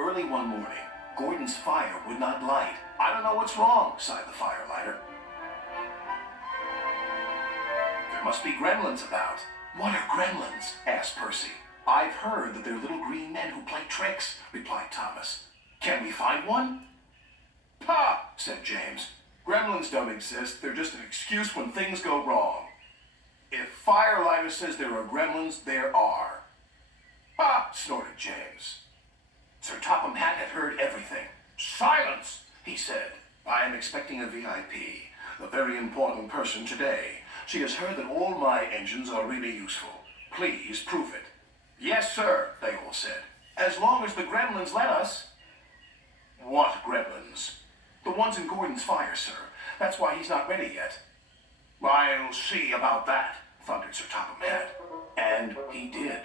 Early one morning, Gordon's fire would not light. "I don't know what's wrong," sighed the firelighter. "There must be gremlins about." "What are gremlins?" asked Percy. "I've heard that they're little green men who play tricks," replied Thomas. "Can we find one?" "Pah!" said James. "Gremlins don't exist. They're just an excuse when things go wrong. If Firelighter says there are gremlins, there are." "Ha!" snorted James. Sir Topham Hatt had heard everything. "Silence!" he said. "I am expecting a VIP, a very important person today. She has heard that all my engines are really useful. Please prove it." "Yes, sir," they all said. "As long as the gremlins let us." "What gremlins?" "The ones in Gordon's fire, sir. That's why he's not ready yet." "I'll see about that," thundered Sir Topham Hatt. And he did.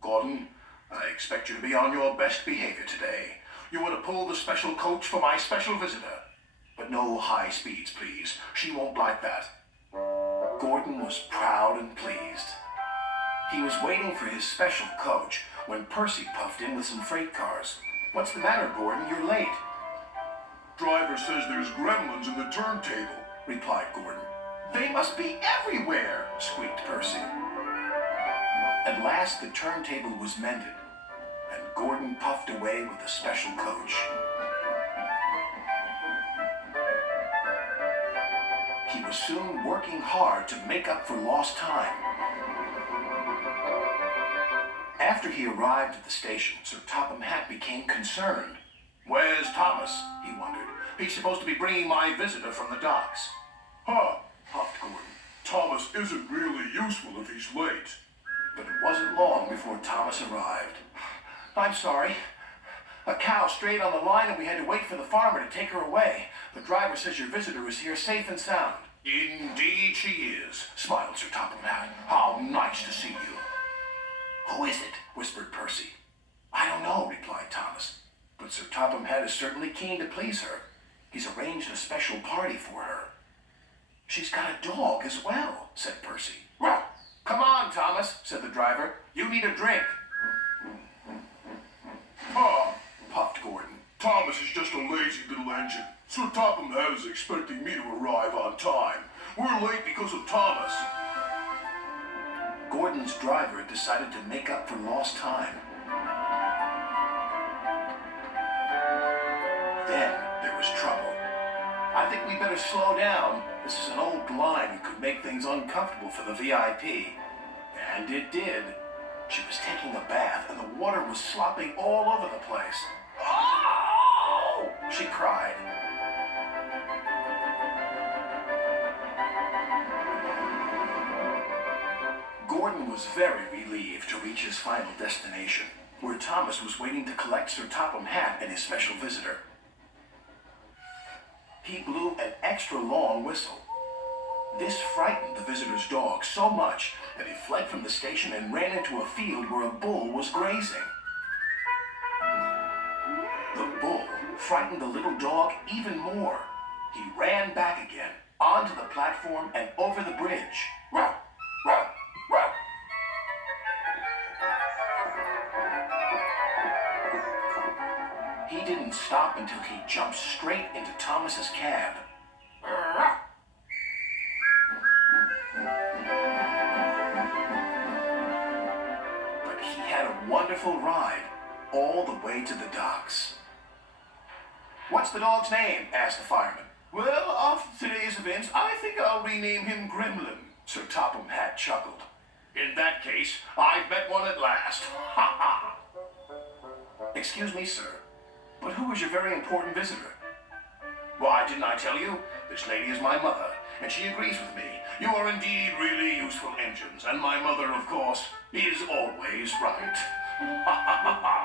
"Gordon, I expect you to be on your best behavior today. You are to pull the special coach for my special visitor. But no high speeds, please. She won't like that." Gordon was proud and pleased. He was waiting for his special coach when Percy puffed in with some freight cars. "What's the matter, Gordon? You're late." "Driver says there's gremlins in the turntable," replied Gordon. "They must be everywhere," squeaked Percy. At last the turntable was mended, and Gordon puffed away with the special coach. He was soon working hard to make up for lost time. After he arrived at the station, Sir Topham Hatt became concerned. "Where's Thomas?" he wondered. "He's supposed to be bringing my visitor from the docks." "Huh," huffed Gordon. "Thomas isn't really useful if he's late." But it wasn't long before Thomas arrived. "I'm sorry. A cow strayed on the line and we had to wait for the farmer to take her away. The driver says your visitor is here safe and sound." "Indeed she is," smiled Sir Topham Hatt. "How nice to see you." "Who is it?" whispered Percy. "I don't know," replied Thomas. "But Sir Topham Hatt is certainly keen to please her. He's arranged a special party for her." "She's got a dog as well," said Percy. "Well, come on, Thomas," said the driver. "You need a drink." "Oh," puffed Gordon. "Thomas is just a lazy little engine. Sir Topham Hatt is expecting me to arrive on time. We're late because of Thomas." Gordon's driver decided to make up for lost time. Then there was trouble. "I think we better slow down. This is an old line and could make things uncomfortable for the VIP." And it did. She was taking a bath and the water was slopping all over the place. "Oh!" she cried. Gordon was very relieved to reach his final destination, where Thomas was waiting to collect Sir Topham Hatt and his special visitor. He blew an extra long whistle. This frightened the visitor's dog so much that he fled from the station and ran into a field where a bull was grazing. The bull frightened the little dog even more. He ran back again, onto the platform and over the bridge. "Row, row, row." He didn't stop until he jumped straight into Thomas's cab. But he had a wonderful ride, all the way to the docks. "What's the dog's name?" asked the fireman. "Well, after today's events, I think I'll rename him Gremlin," Sir Topham Hatt chuckled. "In that case, I've met one at last. Ha ha!" "Excuse me, sir, but who is your very important visitor?" "Why, didn't I tell you? This lady is my mother, and she agrees with me. You are indeed really useful engines, and my mother, of course, is always right. Ha ha ha ha!"